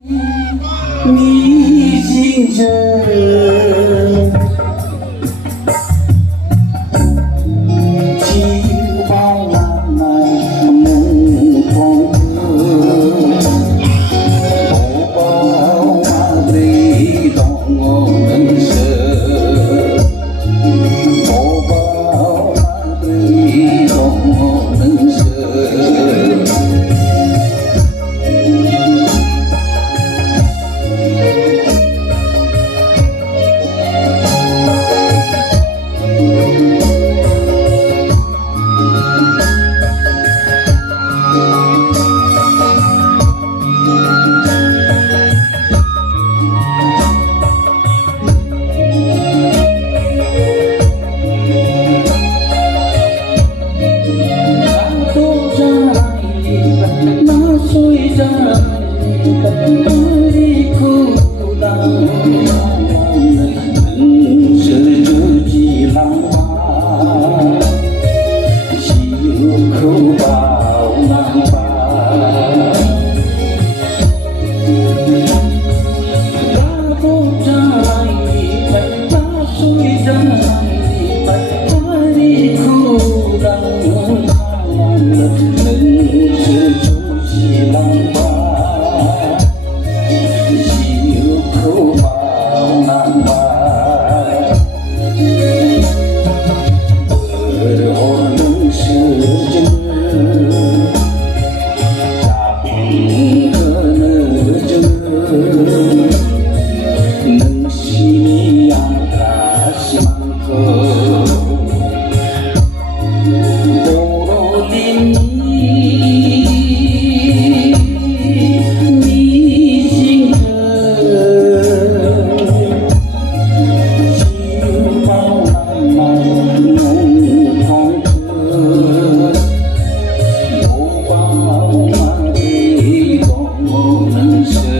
你心着，情包难耐梦光可，宝马飞动我人生，宝马飞动我人生。Suy ra đi khu đằng sự chỉ lăng hoa chiều khâu bao nàng ba đã vô trai đã suy ra đi khu đằng sự chỉ lăng hoa chiều khâu bao nàng ba bờ hồ nâng sữa chân chạm cơ nơ chân nâng xin yang ra sang cơ Hãy subscribe cho kênh Ghiền Mì Gõ để không bỏ lỡ